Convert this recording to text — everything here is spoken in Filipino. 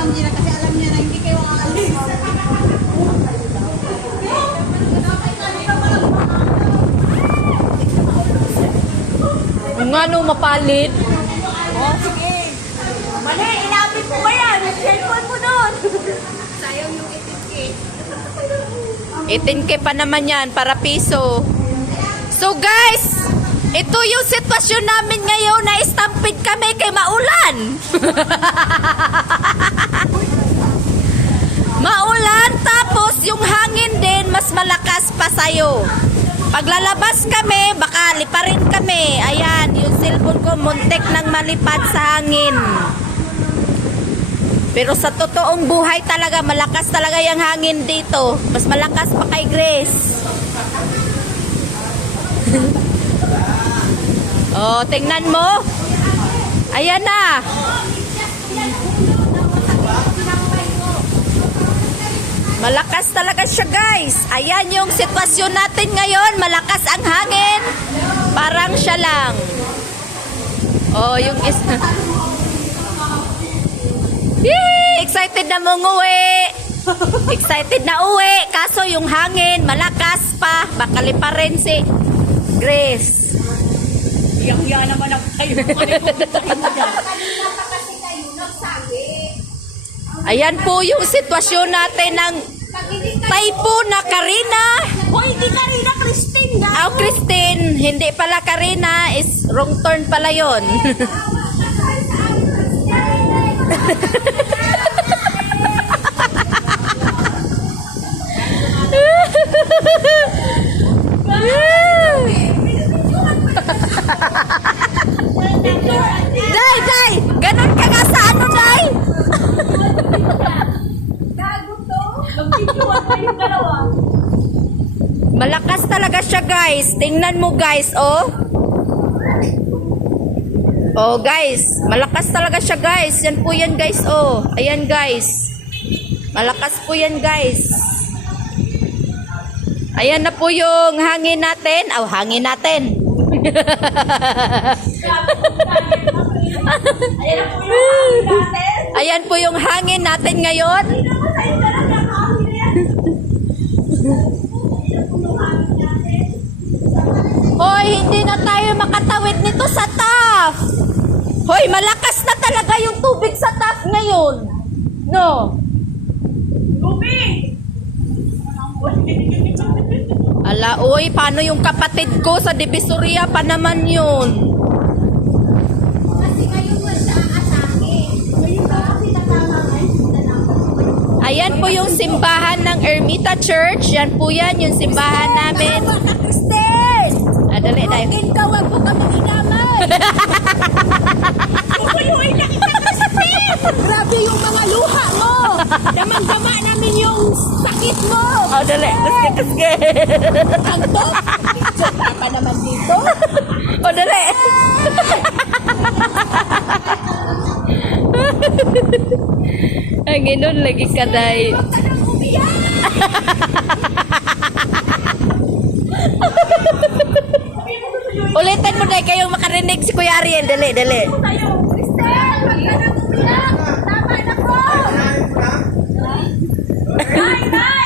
Ma'am Gina kasi alam niya na hindi kayo aalis. Kung ano mapalit. Oh, sige. Mali, inapit mo ba yan? Cellphone mo nun. Sayang yung 18K. 18K pa naman yan para piso. So guys, ito yung sitwasyon namin ngayon na stampede kami kay maulan. Maulan tapos yung hangin din mas malakas pa sa'yo. Paglalabas kami, baka liparin kami. Ayan, yung cellphone ko muntik nang malipad sa hangin. Pero sa totoong buhay talaga, malakas talaga yung hangin dito. Mas malakas pa kay Grace. Oh, tingnan mo. Ayan na. Malakas talaga siya, guys. Ayan yung sitwasyon natin ngayon. Malakas ang hangin. Parang siya lang. Oh, yung isa. Yee! Excited na mong uwi. Excited na uwi. Kaso yung hangin, malakas pa. Bakali pa rin si Grace. Yang naman ako kayo. Ayan po yung sitwasyon natin ng typhoon na Karina. Hoy, hindi Karina, Christine na. Oh, Christine. Hindi pala Karina. Is wrong turn pala yon. Day, Day! Ganon ka nga sa ano, Day? Gago to. Magpipluwan kayong dalawa. Malakas talaga siya, guys. Tingnan mo, guys, oh. Oh, guys. Malakas talaga siya, guys. Yan po yan, guys, oh. Ayan, guys. Malakas po yan, guys. Ayan na po yung hangin natin. Oh, hangin natin. Ayan po yung hangin natin ngayon. Hoy, hindi na tayo makatawid nito sa TAF. Hoy, malakas na talaga yung tubig sa TAF ngayon. No? Tubig! Ala, uy, paano yung kapatid ko sa Divisoria pa naman yun? Kasi kayo mo siya atake. Ngayon ba kasi nakama ngayon? Ayan po yung simbahan ng Ermita Church. Yan po yan, yung simbahan namin. Christine! Ah, dali, dali. Ikaw po kami inaman! Uy, nakita Christine! Grabe yung mga luha mo! Damang-dama namin yung sakit mo! Oh, dali. Kaske. Ang to? Picture ka pa naman dito? Oh, dali. Ang inon lagi ka, Day. Huwag ka nang umiyak! Ulitin mo, Day, kayong makarinig si Kuya Ariel. Dali, dali. Christine! Huwag ka nang umiyak! Tama na po! Nay, nay!